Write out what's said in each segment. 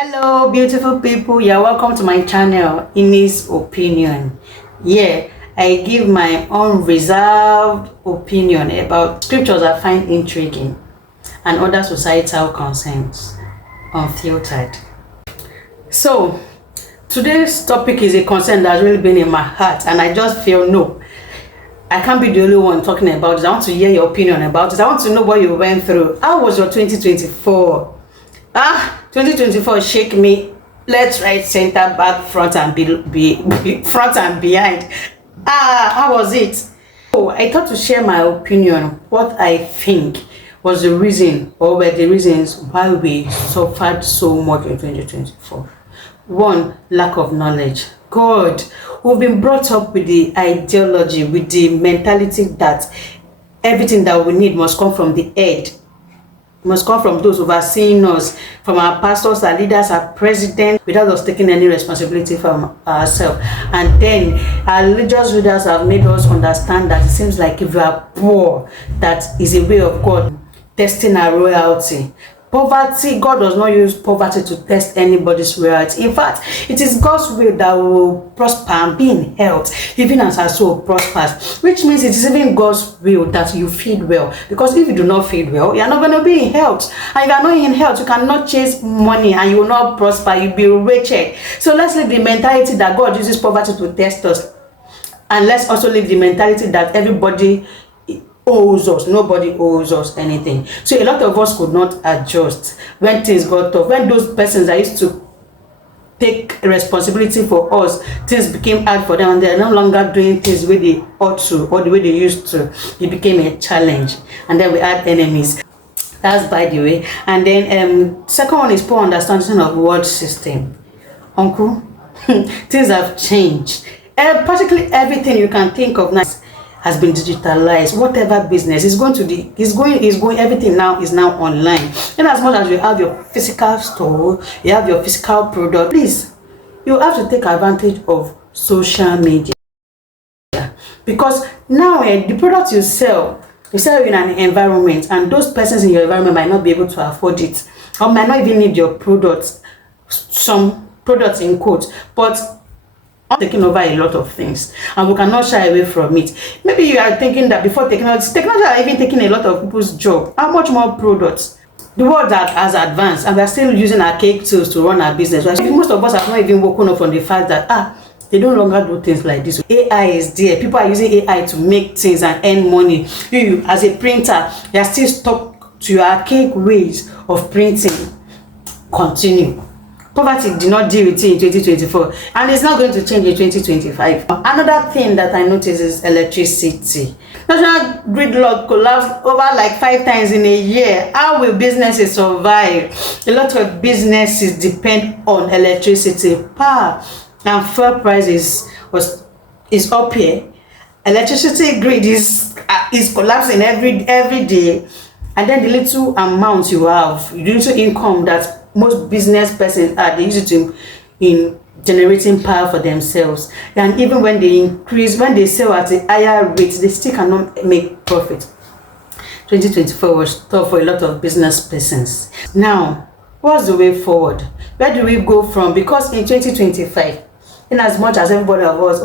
Hello, beautiful people. You're welcome to my channel, Ini's Opinion. Yeah, I give my unreserved opinion about scriptures I find intriguing and other societal concerns, unfiltered. So, today's topic is a concern that's really been in my heart, and I just feel no, I can't be the only one talking about it. I want to hear your opinion about it. I want to know what you went through. How was your 2024? 2024 shake me left, right, center, back, front and front and behind. How was it? Oh, I thought to share my opinion, what I think was the reason or were the reasons why we suffered so much in 2024. One, lack of knowledge. God, we've been brought up with the ideology, with the mentality that everything that we need must come from the head, must come from those overseeing us, from our pastors, our leaders, our president, without us taking any responsibility from ourselves. And then our religious leaders have made us understand that it seems like if we are poor, that is a way of God testing our royalty. Poverty, God does not use poverty to test anybody's royalty. In fact, it is God's will that will prosper and be in health, even as our soul prospers. Which means it is even God's will that you feed well. Because if you do not feed well, you are not going to be in health. And if you are not in health, you cannot chase money and you will not prosper. You'll be wretched. So let's leave the mentality that God uses poverty to test us. And let's also leave the mentality that everybody owes us. Nobody owes us anything. So a lot of us could not adjust when things got tough. When those persons that used to take responsibility for us, things became hard for them and they're no longer doing things the way they ought to or the way they used to. It became a challenge. And then we had enemies. That's by the way. And then second one is poor understanding of world system. Uncle, things have changed. Practically everything you can think of now has been digitalized. Whatever business is going to everything now is now online. And as much as you have your physical store, you have your physical product, please, you have to take advantage of social media, because now the products you sell in an environment, and those persons in your environment might not be able to afford it or might not even need your products. Some products in quotes, but taking over a lot of things, and we cannot shy away from it. Maybe you are thinking that before technology are even taking a lot of people's job. How much more products? The world that has advanced, and we are still using archaic tools to run our business. Most of us have not even woken up from the fact that they no longer do things like this. AI is there. People are using AI to make things and earn money. You, as a printer, you are still stuck to your archaic ways of printing. Continue. Poverty did not deal with it in 2024, and it's not going to change in 2025. Another thing that I noticed is electricity. National grid load collapsed over like 5 times in a year. How will businesses survive? A lot of businesses depend on electricity. Power and fuel prices is up here. Electricity grid is collapsing every day, and then the little amount you have, the little income that most business persons they use it in generating power for themselves. And even when they sell at a higher rate, they still cannot make profit. 2024 was tough for a lot of business persons. Now, what's the way forward? Where do we go from? Because in 2025, in as much as everybody of us,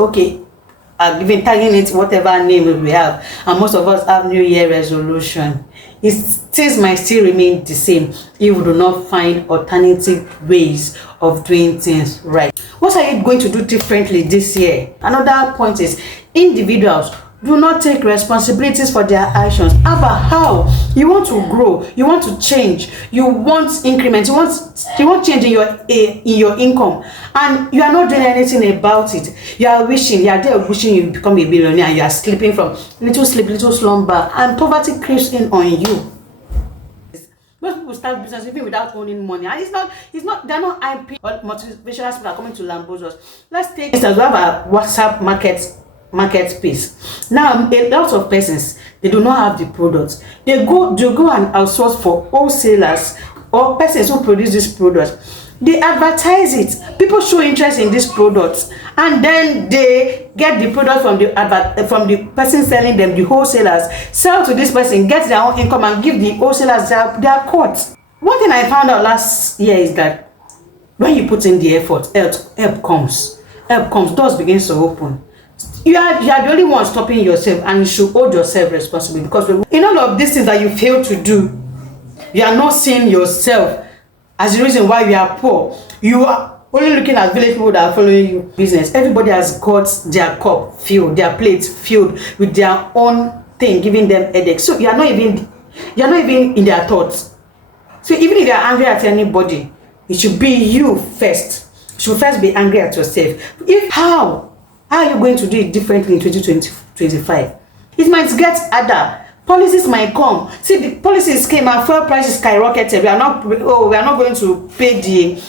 even tagging it whatever name we have, and most of us have New Year resolution, things might still remain the same if we do not find alternative ways of doing things right. What are you going to do differently this year? Another point is individuals do not take responsibilities for their actions. How you want to grow, you want to change, you want increment, you want change in your income, and you are not doing anything about it. You are there wishing you become a billionaire, and you are sleeping from little sleep, little slumber, and poverty creeps in on you. Most people start business even without owning money, and they're not IP or motivational people are coming to Lambos us. Let's take instance, we have a WhatsApp market space. Now a lot of persons, they do not have the products. They go and outsource for wholesalers or persons who produce these products. They advertise it. People show interest in these products, and then they get the product from the person selling them, the wholesalers, sell to this person, get their own income, and give the wholesalers their cut. One thing I found out last year is that When you put in the effort, help comes. Help comes. Doors begins to open. You are the only one stopping yourself, and you should hold yourself responsible, because in all of these things that you fail to do, you are not seeing yourself as the reason why you are poor. You are only looking at village people that are following you business. Everybody has got their cup filled, their plate filled with their own thing, giving them headaches. So you are not even in their thoughts. So even if you are angry at anybody, it should be you first. You should first be angry at yourself. How are you going to do it differently in 2025? It might get harder. Policies might come. See, the policies came and fuel prices skyrocketed. We are not going to pay the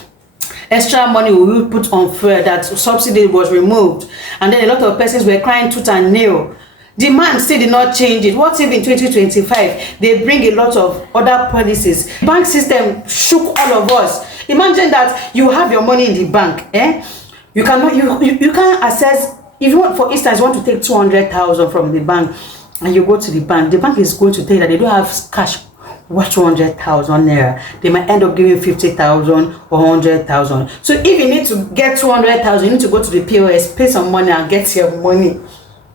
extra money we will put on fuel. That subsidy was removed, and then a lot of persons were crying tooth and nail. Demand still did not change it. What if in 2025 they bring a lot of other policies? Bank system shook all of us. Imagine that you have your money in the bank, you can't access. If you want, for instance, you want to take 200,000 from the bank, and you go to the bank is going to tell you that they don't have cash worth 200,000 naira. They might end up giving 50,000 or 100,000. So if you need to get 200,000, you need to go to the POS, pay some money, and get your money.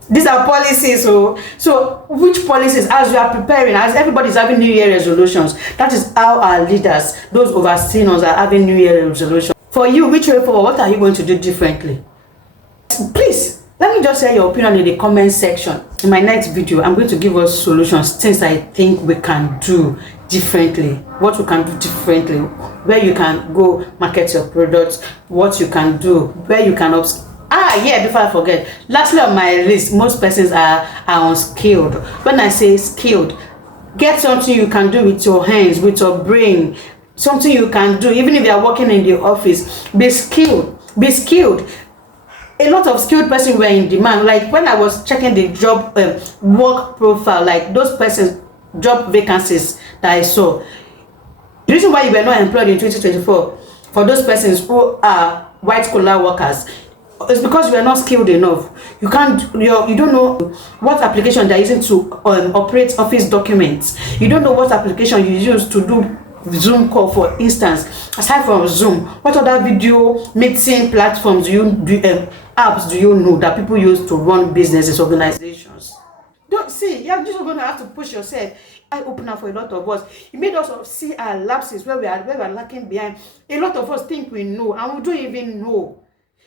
These are policies. So which policies? As we are preparing, as everybody is having New Year resolutions, that is how our leaders, those overseeing us, are having New Year resolutions. For you, which way forward? What are you going to do differently? Please let me just share your opinion in the comment section. In my next video, I'm going to give us solutions, things I think we can do differently, what we can do differently, where you can go market your products, what you can do, where you can before I forget, lastly on my list, most persons are unskilled. When I say skilled, get something you can do with your hands, with your brain, something you can do. Even if you are working in the office, be skilled. A lot of skilled persons were in demand. Like when I was checking the job work profile, like those persons job vacancies that I saw, the reason why you were not employed in 2024 for those persons who are white collar workers, it's because you are not skilled enough. You don't know what application they're using to operate office documents. You don't know what application you use to do Zoom call, for instance. Aside from Zoom, what other video meeting platforms apps do you know that people use to run businesses, organizations? Don't see, you're just going to have to push yourself. I open up for a lot of us. It made us see our lapses where we are lacking behind. A lot of us think we know, and we don't even know.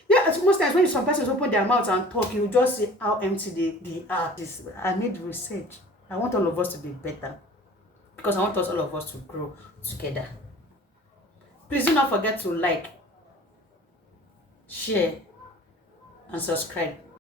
Yeah, most times when some persons open their mouths and talk, you just see how empty they are. I made research. I want all of us to be better, because I want all of us to grow together. Please do not forget to like, share, and subscribe.